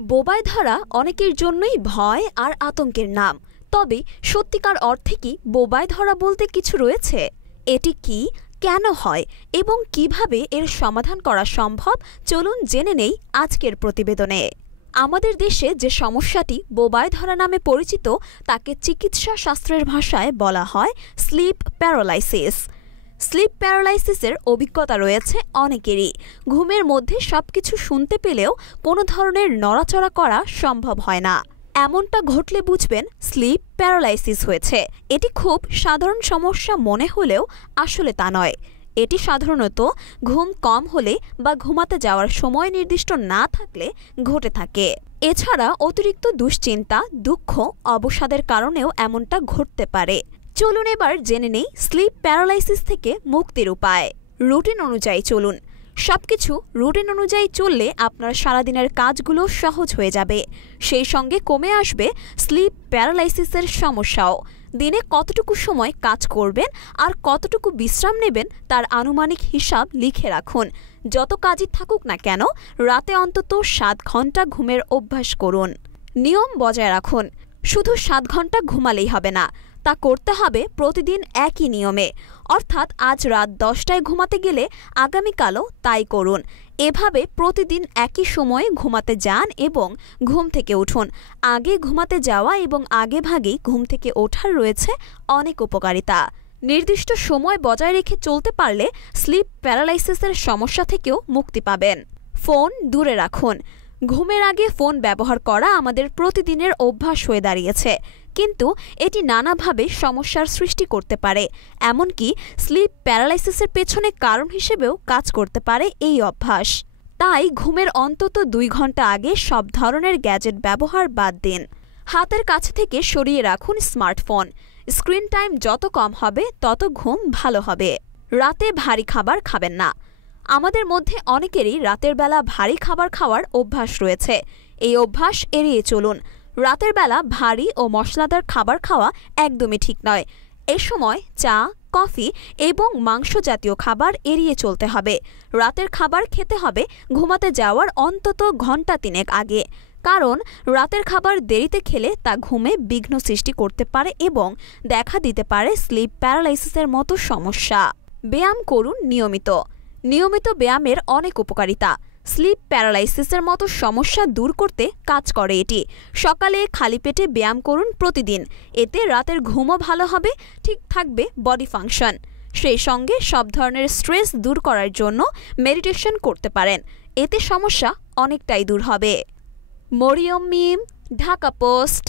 বোবায় ধরা অনেকের জন্যই ভয় আর আতঙ্কের নাম। তবে সত্যিকার অর্থে কি বোবায় ধরা বলতে কিছু রয়েছে? এটি কি, কেন হয় এবং কিভাবে এর সমাধান করা সম্ভব, চলুন জেনে নেই আজকের প্রতিবেদনে। আমাদের দেশে যে সমস্যাটি বোবায় ধরা নামে পরিচিত তাকে চিকিৎসা শাস্ত্রের ভাষায় বলা হয় স্লিপ প্যারালাইসিস। স্লিপ প্যারালাইসিসের অভিজ্ঞতা রয়েছে অনেকেরই। ঘুমের মধ্যে সবকিছু শুনতে পেলেও কোনো ধরনের নড়াচড়া করা সম্ভব হয় না। এমনটা ঘটলে বুঝবেন স্লিপ প্যারালাইসিস হয়েছে। এটি খুব সাধারণ সমস্যা মনে হলেও আসলে তা নয়। এটি সাধারণত ঘুম কম হলে বা ঘুমাতে যাওয়ার সময় নির্দিষ্ট না থাকলে ঘটে থাকে। এছাড়া অতিরিক্ত দুশ্চিন্তা, দুঃখ, অবসাদের কারণেও এমনটা ঘটতে পারে। চলুন এবার জেনে নেই স্লিপ প্যারালাইসিস থেকে মুক্তির উপায়। রুটিন অনুযায়ী চলুন। সবকিছু রুটিন অনুযায়ী চললে আপনার সারাদিনের কাজগুলো সহজ হয়ে যাবে। সেই সঙ্গে কমে আসবে স্লিপ প্যারালাইসিসের সমস্যাও। দিনে কতটুকু সময় কাজ করবেন আর কতটুকু বিশ্রাম নেবেন তার আনুমানিক হিসাব লিখে রাখুন। যত কাজই থাকুক না কেন, রাতে অন্তত 7 ঘন্টা ঘুমের অভ্যাস করুন। নিয়ম বজায় রাখুন। শুধু 7 ঘন্টা ঘুমালেই হবে না, তা করতে হবে প্রতিদিন একই নিয়মে। অর্থাৎ আজ রাত 10টায় ঘুমাতে গেলে আগামীকালও তাই করুন। এভাবে প্রতিদিন একই সময়ে ঘুমাতে যান এবং ঘুম থেকে উঠুন। আগে ঘুমাতে যাওয়া এবং আগেভাগেই ঘুম থেকে ওঠার রয়েছে অনেক উপকারিতা। নির্দিষ্ট সময় বজায় রেখে চলতে পারলে স্লিপ প্যারালাইসিসের সমস্যা থেকেও মুক্তি পাবেন। ফোন দূরে রাখুন। ঘুমের আগে ফোন ব্যবহার করা আমাদের প্রতিদিনের অভ্যাস হয়ে দাঁড়িয়েছে, কিন্তু এটি নানাভাবে সমস্যার সৃষ্টি করতে পারে। এমনকি স্লিপ প্যারালাইসিসের পেছনে কারণ হিসেবেও কাজ করতে পারে এই অভ্যাস। তাই ঘুমের অন্তত 2 ঘন্টা আগে সব ধরনের গ্যাজেট ব্যবহার বাদ দিন। হাতের কাছে থেকে সরিয়ে রাখুন স্মার্টফোন। স্ক্রিন টাইম যত কম হবে তত ঘুম ভালো হবে। রাতে ভারী খাবার খাবেন না। আমাদের মধ্যে অনেকেরই রাতের বেলা ভারী খাবার খাওয়ার অভ্যাস রয়েছে। এই অভ্যাস এড়িয়ে চলুন। রাতের বেলা ভারী ও মশলাদার খাবার খাওয়া একদমই ঠিক নয়। এ সময় চা, কফি এবং মাংস জাতীয় খাবার এড়িয়ে চলতে হবে। রাতের খাবার খেতে হবে ঘুমাতে যাওয়ার অন্তত ঘন্টা 3 আগে, কারণ রাতের খাবার দেরিতে খেলে তা ঘুমে বিঘ্ন সৃষ্টি করতে পারে এবং দেখা দিতে পারে স্লিপ প্যারালাইসিসের মতো সমস্যা। ব্যায়াম করুন নিয়মিত। নিয়মিত ব্যায়ামের অনেক উপকারিতা। স্লিপ প্যারালাইসিসের মতো সমস্যা দূর করতে কাজ করে এটি। সকালে খালি পেটে ব্যায়াম করুন প্রতিদিন। এতে রাতের ঘুমও ভালো হবে, ঠিক থাকবে বডি ফাংশন। সেই সঙ্গে সব ধরনের স্ট্রেস দূর করার জন্য মেডিটেশন করতে পারেন। এতে সমস্যা অনেকটাই দূর হবে। মরিয়ম মিম, ঢাকা পোস্ট।